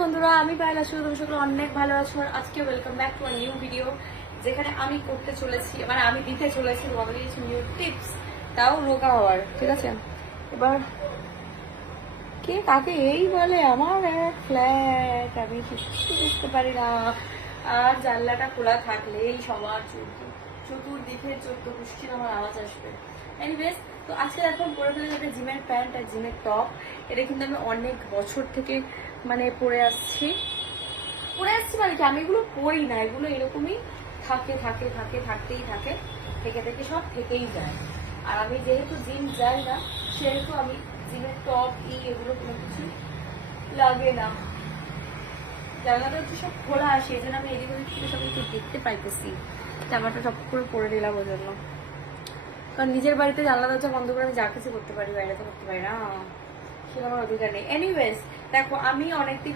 বন্ধুরা, আমি পায়েল আছি, তুমি সকলে অনেক ভালো আছো। আর আজকে welcome back to a new video, যেখানে আমি করতে চলেছি, মানে আমি দিতে চলেছি তোমাদের কিছু নিউ টিপস, তাও রোগা হওয়ার। ঠিক আছে, এবার কে কাকে এই বলে, আমার এক ফ্ল্যাট, আমি কিছু বুঝতে পারি না। আর জানলাটা খোলা থাকলেই সবার চতুর্দিকে 14 আমার আওয়াজ আসবে। এনিওয়েজ, তো আজকে এখন পরে ফেলে একটা জিমের প্যান্ট আর জিমের টপ। এটা কিন্তু আমি অনেক বছর থেকে মানে পরে আসছি মানে কি, আমি এগুলো পরি না, এগুলো এরকমই থাকতেই থাকে, থেকে সব থেকেই যায়। আর আমি যেহেতু জিম যাই না, সেহেতু আমি জিমের টপ এগুলো কোনো কিছু লাগে না। জানলাটা হচ্ছে সব খোলা আসে, এই জন্য আমি এদিক ওদিক থেকে সব একটু দেখতে পাইতেছি। জামাটা সব করে পরে নিলাম ওই জন্য, কারণ নিজের বাড়িতে জানলা দরজা বন্ধ করে আমি যা কিছু করতে পারি, বাইরে তো করতে পারি না, সেটা আমার অধিকার নেই। এনিওয়েজ দেখো, আমি অনেকদিন